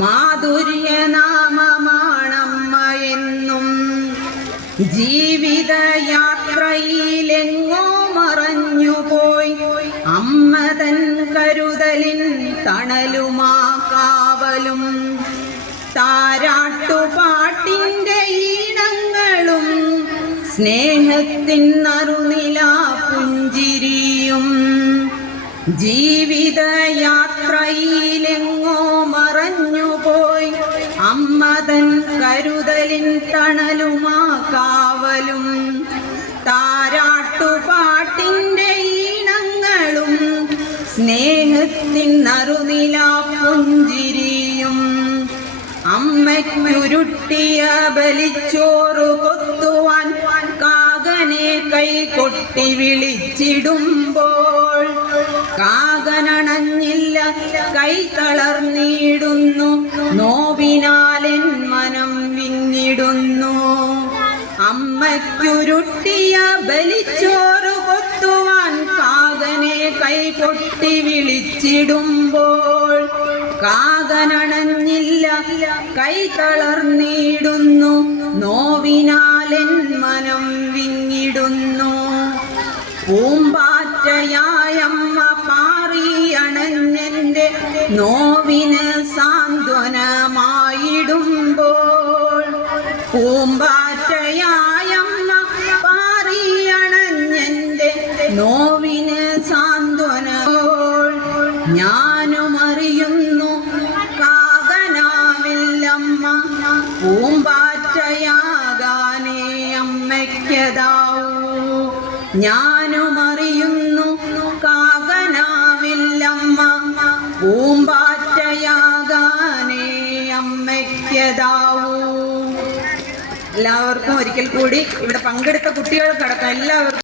മാധുര്യനാമമാണമ്മ എന്നും. ജീവിതയാത്രയിലെങ്ങോ മറഞ്ഞുപോയി അമ്മ തൻ കരുതലിൻ തണലുമാ കാവലും. താരാട്ടുപാട്ടിൻ്റെ ഈണങ്ങളും സ്നേഹത്തിൻ നറുനിലാ പുഞ്ചിരിയും. ജീവിതയാത്രയിലെങ്ങോ മറഞ്ഞുപോയി അമ്മ തൻ കരുതലിൻ തണലുമാ കാവലും. താരാട്ടുപാട്ടിൻ്റെ ഈണങ്ങളും സ്നേഹത്തിൻ നറുനിലാ പുഞ്ചിരിയും. അമ്മയ്ക്കുരുട്ടിയ ബലിച്ചോറ് കൊത്തുവാൻ കാകനെ കൈകൊട്ടി വിളിച്ചിടുമ്പോൾ കാകനണഞ്ഞില്ല, കൈ തളർന്നിടുന്നു, നോവിനാലെൻ മനം വിങ്ങിടുന്നു. അമ്മയ്ക്കുരുട്ടിയ ബലിച്ചോറ് കൊത്തുവാൻ കാകനെ കൈകൊട്ടി വിളിച്ചിടുമ്പോൾ കാകനണഞ്ഞില്ല, കൈ തളർന്നിടുന്നു, നോവിനാലെൻ മനം വിങ്ങിടുന്നു. പൂമ്പാറ്റയായമ്മ പാറിയണഞ്ഞെൻ്റെ നോവിന് സാന്ത്വനമായിടുമ്പോൾ. പൂമ്പാറ്റയായമ്മ പാറിയണഞ്ഞെൻ്റെ നോവിന് സാന്ത്വനപ്പോൾ ഞാനുമറിയുന്നു കാകനാവില്ലമ്മ പൂമ്പാറ്റയാകാനേ അമ്മയ്ക്കതാവൂ. ഞാനുമറിയുന്നു കാകനാവില്ലമ്മ പൂമ്പാറ്റയാകാനേ അമ്മയ്ക്കതാവൂ. എല്ലാവർക്കും ഒരിക്കൽ കൂടി ഇവിടെ പങ്കെടുത്ത കുട്ടികൾക്കടക്കം എല്ലാവർക്കും